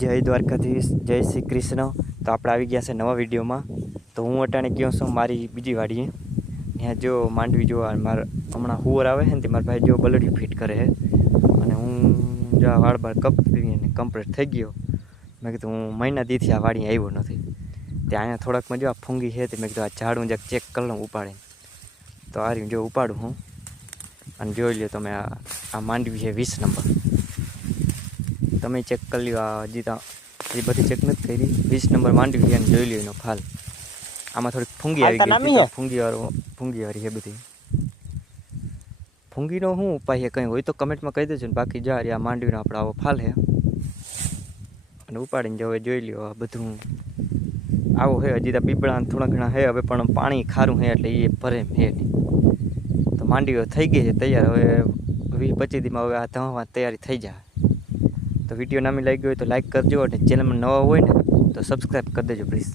જય દ્વારકાધીશ, જય શ્રી કૃષ્ણ. તો આપણે આવી ગયા છે નવા વિડીયોમાં. તો હું અટાણે ગયો છું, મારી બીજી વાડીએ. ત્યાં જો માંડવી જો મારા હમણાં હુવર આવે છે ને તે મારા ભાઈ જો બલડી ફિટ કરે છે. અને હું જો આ વાળ બાળ કપીને કમ્પ્લીટ થઈ ગયો. મેં કીધું હું મહિના દીથી આ વાડી આવ્યો નથી. ત્યાં અહીંયા થોડાકમાં જો આ ફૂંગી છે તે મેં કીધું આ ઝાડું જરાક ચેક કરી લઉં ઉપાડીને. તો આ રહ્યું જો ઉપાડું હું. અને જોઈ લો તમે આ માંડવી છે વીસ નંબર. તમે ચેક કરી લ્યો આ હજી તો હજી બધી ચેક નથી કરી. વીસ નંબર માંડવી છે અને જોઈ લ્યો એનો ફાલ. આમાં થોડીક ફૂંગી આવી ગઈ ફૂંગી વાળો ફૂંગી વાળી છે બધી. ફૂંગીનો શું ઉપાય છે કંઈ હોય તો કમેન્ટમાં કહી દેજો ને બાકી જા આ માંડવીનો આપણે આવો ફાલ છે. અને ઉપાડીને હવે જોઈ લ્યો આ બધું. આવો છે હજી તો પીપળા થોડા ઘણા છે હવે પણ પાણી ખારું છે એટલે એ ભરે હે નહીં. તો માંડવીઓ થઈ ગઈ છે તૈયાર હવે વીસ પચીસ દીમાં હવે આ ધમવા તૈયારી થઈ જાય. તો વીડિયો નામી લાગી હોય તો લાઇક કરજો અને ચેનલમાં નવા હોય ને તો સબસ્ક્રાઈબ કરી દેજો પ્લીઝ